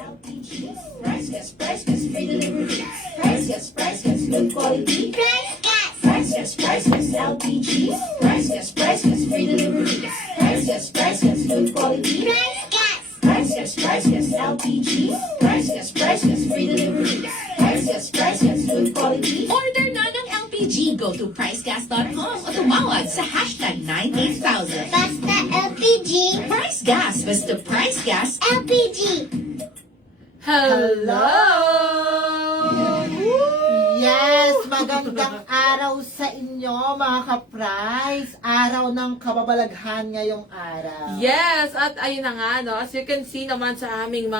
LPG. Price Gas, free delivery. Price Gas, good quality. Price Gas, LPG. Price Gas, free delivery. Price Gas, good quality. Price Gas, LPG. Price Gas, free delivery. Price Gas, good quality. Order na ng LPG. Go to pricegas.com o tumawag sa hashtag 98000. Basta LPG. Price Gas. Basta Price Gas. LPG. Hello! Yes, magandang araw sa inyo mga ka-price. Araw ng kababalaghan ngayong araw. Yes, at ayun na nga, no? As you can see naman sa aming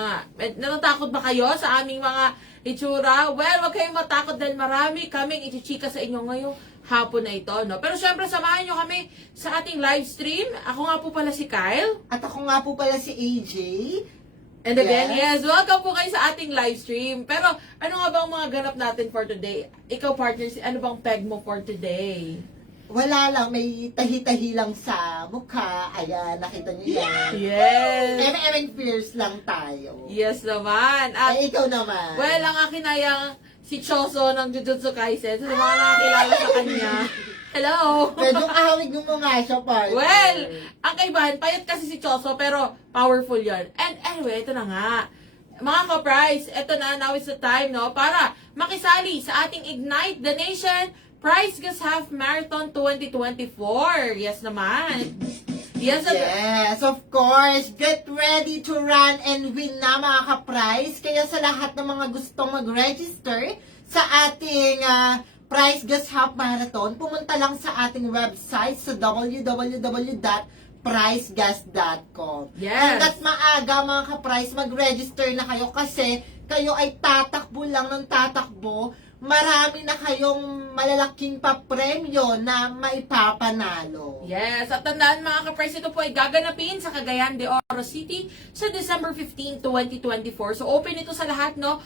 natatakot ba kayo sa aming mga itsura? Well, wag kayong matakot dahil marami kaming ichichika sa inyo ngayong hapon na ito, no? Pero syempre, samahan nyo kami sa ating live stream. Ako nga po pala si Kyle. At ako nga po pala si AJ. And again, yes, welcome po kayo sa ating live stream. Pero ano nga bang mga ganap natin for today? Ikaw, partner, ano bang peg mo for today? Wala lang, may tahi-tahi lang sa mukha. Ayan, nakita niyo yan. Yes! Eme-emeng fierce lang tayo. Yes naman. At, Ikaw naman. well, ang akin ay si Choso ng Jujutsu Kaisen. Sa mga nakakilala sa kanya. Hello! Medyo kahawig mo nga siya, partner. Well, ang kaibahan, payat kasi si Choso, pero powerful yon. And anyway, ito na nga. Mga ka-price, ito na, now is the time, no? Para makisali sa ating Ignite the Nation Price Gas Half Marathon 2024. Yes naman. Yes, Yes, of course. Get ready to run and win na mga ka-price. Kaya sa lahat ng mga gustong mag-register sa ating Price Gas Half Marathon, pumunta lang sa ating website sa www.pricegas.com. Yes. Hanggat maaga mga ka-price, mag-register na kayo kasi kayo ay tatakbo lang ng tatakbo. Marami na kayong malalaking papremyo na maipapanalo. yes, at tandaan mga ka-price, ito po ay gaganapin sa Cagayan de Oro City sa December 15, 2024. So open ito sa lahat, no?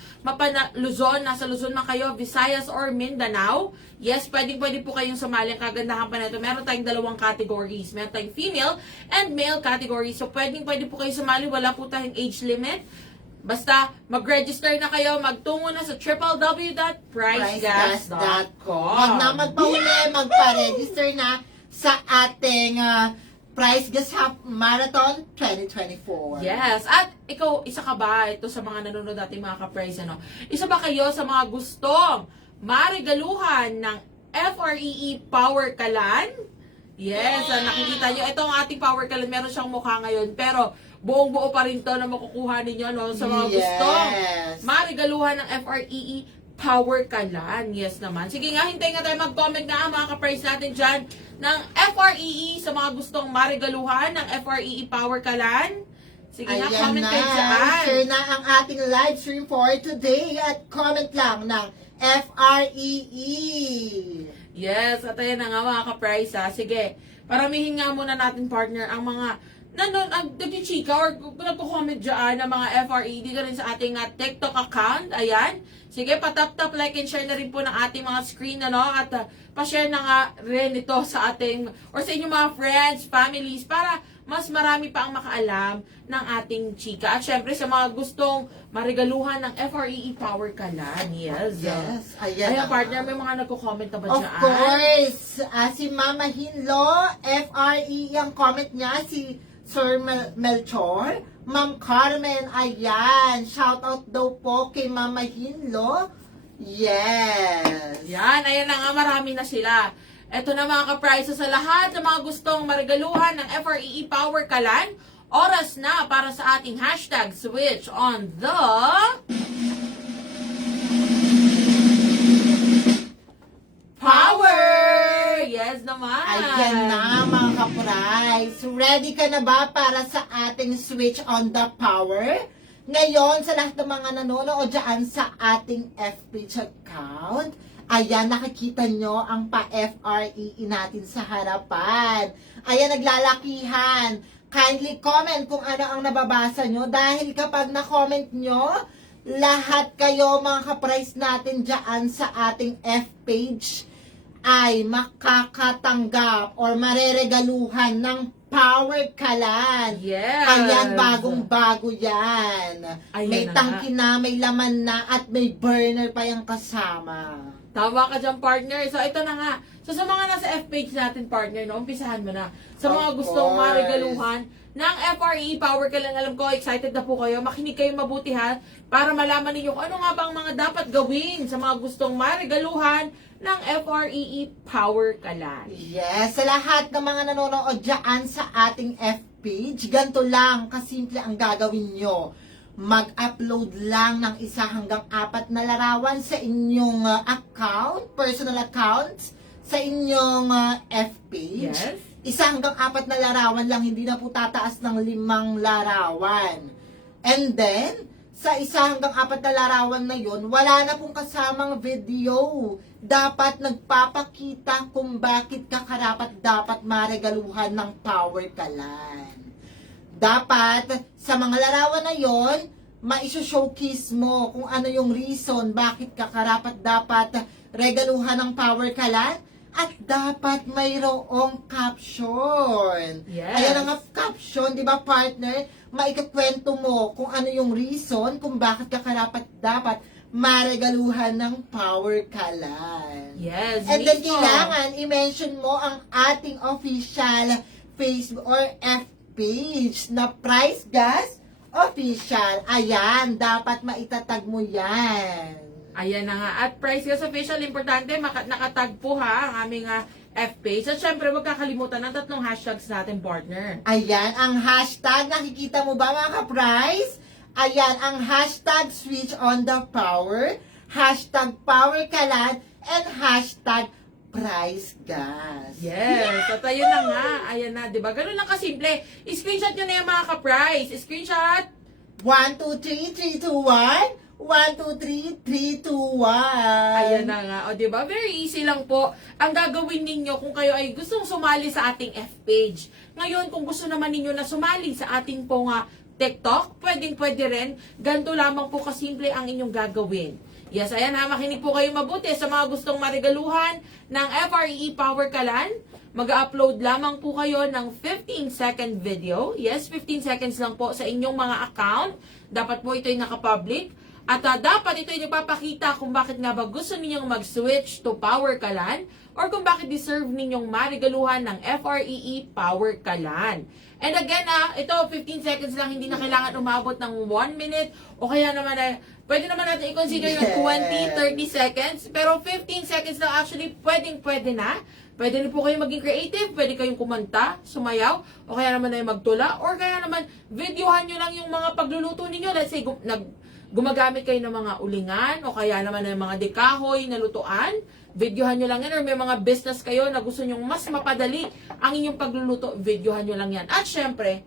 Luzon, nasa Luzon man kayo, Visayas or Mindanao. Yes, pwede po kayong sumali. Ang kagandahan pa na ito, meron tayong dalawang categories. Meron tayong female and male categories. So pwede po kayo sumali, wala po tayong age limit. Basta, mag-register na kayo, magtungo na sa www.pricegas.com. Huwag na magpauli, magpa-register na sa ating Price Gas Half Marathon 2024. Yes, at ikaw, isa ka ba, ito sa mga nanonood natin mga ka-price, ano? Isa ba kayo sa mga gustong marigaluhan ng FREE Power Kalan? Yes, nakikita nyo, ito ang ating Power Kalan, meron siyang mukha ngayon, pero buong-buo pa rin to na makukuha ninyo, no? Sa mga gustong marigaluhan ng FREE Power Kalan. Yes naman. Sige nga, hintayin nga tayo mag-comment na mga ka-price natin dyan ng FREE sa mga gustong marigaluhan ng FREE Power Kalan. Sige nga, comment kayo dyan. Share na ang ating live stream for today at comment lang ng FREE. Yes, at ayan na nga mga ka-price ha. Sige, paramihin nga muna natin partner ang mga nag-chika or nagko-comment dyan ng mga FRE dito rin sa ating TikTok account. Ayan. Sige, patap-tap, like and share na rin po ng ating mga screen, ano? At pa-share na nga rin ito sa ating, or sa inyong mga friends, families, para mas marami pa ang makaalam ng ating chika. At syempre, sa mga gustong marigaluhan ng FREE Power Kalan. Yes. Yes. Ayan, Ayan partner, may mga nagko-comment na ba of dyan? course. Si Mama Hinlo, FREE ang comment niya. Si Sir Melchor, Ma'am Carmen, ayan. Shout out daw po kay Mama Hinlo. Yes. Yan, ayan na nga, marami na sila. Ito na mga ka-price sa lahat ng mga gustong marigaluhan ng FREE Power Kalan. Oras na para sa ating hashtag switch on the power! Yes naman! Ayan na mga ka-price. Ready ka na ba para sa ating switch on the power? Ngayon, sa lahat ng mga nanonood dyan sa ating FPage account, ayan, nakikita nyo ang pa-FREE natin sa harapan. Ayan, naglalakihan. Kindly comment kung ano ang nababasa nyo dahil kapag na-comment nyo, lahat kayo mga ka-price natin dyan sa ating F-page ay makakatanggap or mareregaluhan ng Power Kalan. Yes. Ayan, bagong-bago yan. Ayan May na tangki na, may laman na, at may burner pa yung kasama. Tama ka dyan, partner. So, ito na nga. So, sa mga nasa F-page natin, partner, no, umpisahan mo na. Sa mga Of gustong course. maregaluhan ng FRE Power Kalan, alam ko, excited na po kayo. Makinig kayo mabuti, ha, para malaman ninyo kung ano nga ba ang mga dapat gawin sa mga gustong maregaluhan ng FRE Power Kalan. Yes, sa lahat ng mga nanonood dyan sa ating F-page, ganito lang, kasimple ang gagawin nyo. Mag-upload lang ng 1 hanggang 4 na larawan sa inyong account, personal accounts, sa inyong F-page. Yes. 1 hanggang 4 na larawan lang, hindi na po tataas ng 5 larawan. And then, sa 1 hanggang 4 na larawan na yun, wala na pong kasamang video. Dapat nagpapakita kung bakit ka karapat dapat maregaluhan ng Power Kalan. Dapat, sa mga larawan na yon, ma-showcase mo kung ano yung reason bakit ka karapat dapat regaluhan ng Power Kalan. At dapat mayroong caption. Yes. Ayan ang caption, di ba, partner? Maikakwento mo kung ano yung reason kung bakit ka karapat dapat maregaluhan ng Power Kalan. Yes, And then mismo. kailangan i-mention mo ang ating official Facebook or F page na Price Gas Official. Ayan, dapat maitatag mo yan. Ayan na nga. At Price Gas Official, importante, nakatag po ha ang aming F-page. At syempre, huwag kakalimutan ng 3 hashtags natin, partner. Ayan, ang hashtag, nakikita mo ba mga ka-price? Ayan, ang hashtag switch on the power, hashtag power kalan, and hashtag price gas. Yes. At ayun na nga. Ayan na, di ba? Ganun lang kasimple. I-screenshot nyo na yung mga ka-price. Screenshot. 1, 2, 3, 3, 2, 1. 1, 2, 3, 3, 2, 1. Ayan na nga. O, di ba? Very easy lang po. Ang gagawin ninyo kung kayo ay gustong sumali sa ating F-page. Ngayon, kung gusto naman ninyo na sumali sa ating pong TikTok, pwede rin. Ganito lamang po kasimple ang inyong gagawin. Yes, ayan ha, makinig po kayo mabuti sa mga gustong marigaluhan ng FRE Power Kalan. Mag-upload lamang po kayo ng 15-second video. Yes, 15 seconds lang po sa inyong mga account. Dapat po ito ay nakapublic. At dapat ito ay nagpapakita kung bakit nga ba gusto ninyong mag-switch to Power Kalan or kung bakit deserve ninyong marigaluhan ng FRE Power Kalan. And again, ito 15 seconds lang, hindi na kailangan umabot ng 1 minute o kaya naman pwede naman natin i-consider yung 20-30 seconds. Pero 15 seconds lang actually, pwede na. Pwede rin po kayo maging creative, pwede kayong kumanta, sumayaw, o kaya naman ay magtula, or kaya naman videohan nyo lang yung mga pagluluto ninyo. Let's say, gumagamit kayo ng mga ulingan, o kaya naman ng mga dekahoy na lutuan. Videohan nyo lang yan, or may mga business kayo na gusto nyong mas mapadali ang inyong pagluluto, videohan nyo lang yan. At syempre,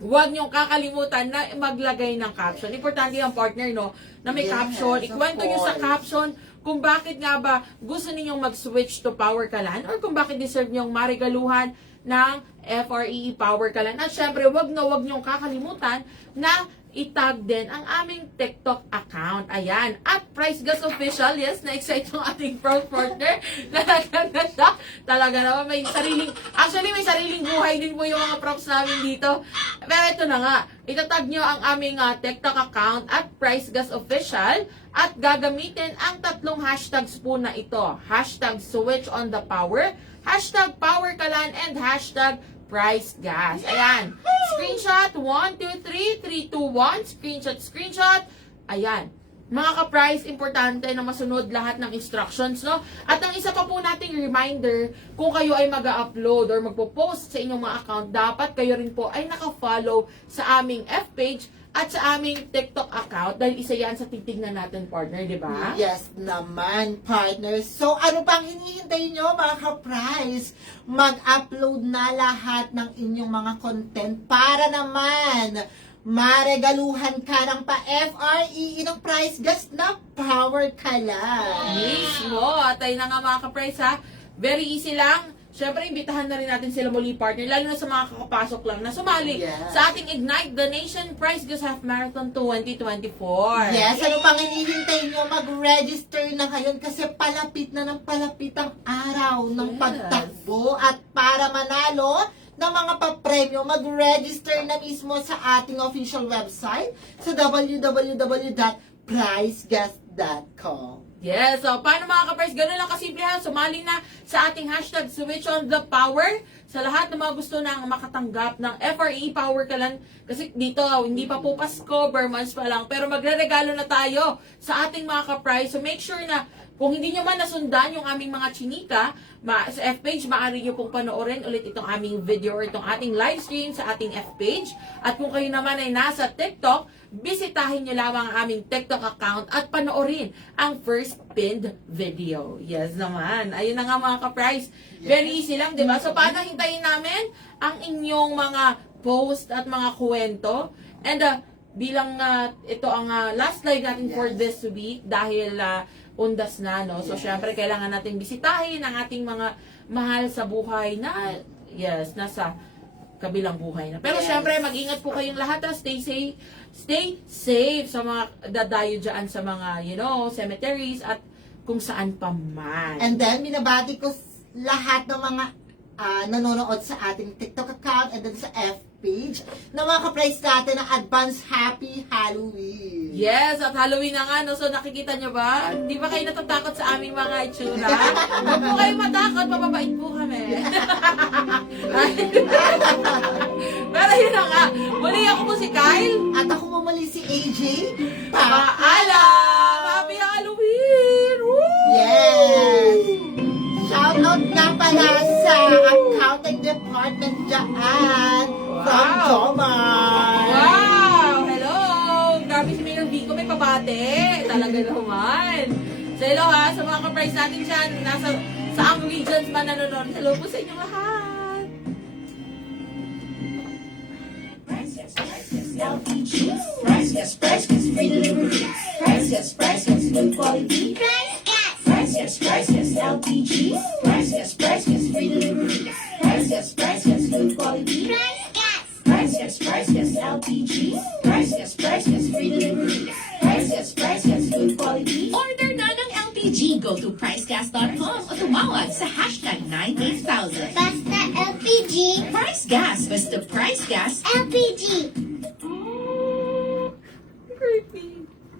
huwag niyong kakalimutan na maglagay ng caption. Importante yung partner, no? Na may Yes, caption. of Ikwento niyo sa course. caption kung bakit nga ba gusto ninyong mag-switch to Power Kalan or kung bakit deserve niyong marigaluhan ng FRE Power Kalan. At syempre, huwag niyong kakalimutan na itag din ang aming TikTok account. Ayan. At Price Gas Official, yes, na-excite yung ating proud partner. Nalaganda siya. Talaga naman, may sariling buhay din po yung mga props namin dito. Pero ito na nga, itatag nyo ang aming TikTok account at Price Gas Official at gagamitin ang 3 hashtags po na ito. Hashtag switch on the power, hashtag power kalan, and hashtag price gas. Ayan. Screenshot. 1, 2, 3, 3, 2, 1. Screenshot. Ayan. Mga ka-price, importante na masunod lahat ng instructions, no? At ang isa pa po nating reminder, kung kayo ay mag-upload or magpo-post sa inyong mga account, dapat kayo rin po ay naka-follow sa aming F-page at sa aming TikTok account dahil isa yan sa titignan natin, partner, di ba? Yes naman, partners. So, ano pang hinihintay nyo, mga ka-price? Mag-upload na lahat ng inyong mga content para naman maregaluhan ka ng pa-FRE ng price gas na Power Kalan. Mismo. At ayun na nga mga ka-price ha. Very easy lang. syempre, imbitahan na rin natin sila muli partner, lalo na sa mga kakapasok lang na sumali Yes. sa ating Ignite the Nation Prize Gas Half Marathon 2024. Yes, ano pang hinihintay nyo? Mag-register na ngayon kasi palapit na ng palapit ang araw ng Yes. pagtakbo. At para manalo ng mga papremyo, mag-register na mismo sa ating official website sa www.pricegas.com. Yes, so paano mga ka-price? Ganun lang kasimple ha. Sumali na sa ating hashtag Switch on the Power sa lahat ng mga gusto nang makatanggap ng FRE Power Kalan. Kasi dito, hindi pa po Pasko, bare months pa lang. Pero magre-regalo na tayo sa ating mga ka-price. So make sure na kung hindi nyo man nasundan yung aming mga chinika, sa F-page, maaari nyo pong panoorin ulit itong aming video or itong ating live stream sa ating F-page. At kung kayo naman ay nasa TikTok, bisitahin nyo lamang ang aming TikTok account at panoorin ang first pinned video. Yes naman. Ayun na nga mga ka-price. Very easy lang, di ba? So, paano hintayin namin ang inyong mga post at mga kwento? And bilang ito ang last live natin for this week dahil undas na, no? So, syempre, kailangan natin bisitahin ang ating mga mahal sa buhay na, yes, nasa kabilang buhay na. Pero Yes. syempre, mag-ingat po kayong lahat. Stay safe sa mga dadayo dyan sa mga, cemeteries at kung saan pa man. And then, binabati ko lahat ng mga nanonood sa ating TikTok account and then sa F-page na mga ka-price natin na advance Happy Halloween. Yes, at Halloween na nga, no? So nakikita nyo ba? Hindi ba kayo natatakot sa aming mga itsura? Huwag po kayo matakot, mababait po kami. Pero yun na nga, muli ako po si Kyle. At ako mamali si AJ. Paalam! Happy Halloween! Woo! Yes! Shoutout nga pala sa accounting department dyan from Wow. Jomar. Wow! Hello! Grabe si Mayor Vico, may pabate. Talaga naman. So hello ha, sa mga ka-price natin dyan, sa ang regions man nanonood. Hello po sa inyong lahat. Price Gas, LPG. Price Gas, free delivery. Price Gas, good quality. Price Gas, LPG. Price Gas, free delivery. Price Gas, good quality. Price Gas, LPG. Price Gas, free delivery. Price Gas, good quality. Order na ng LPG. Go to pricegas.com o tumawag sa hashtag 98000. Basta LPG. Price Gas. Basta Price Gas. LPG.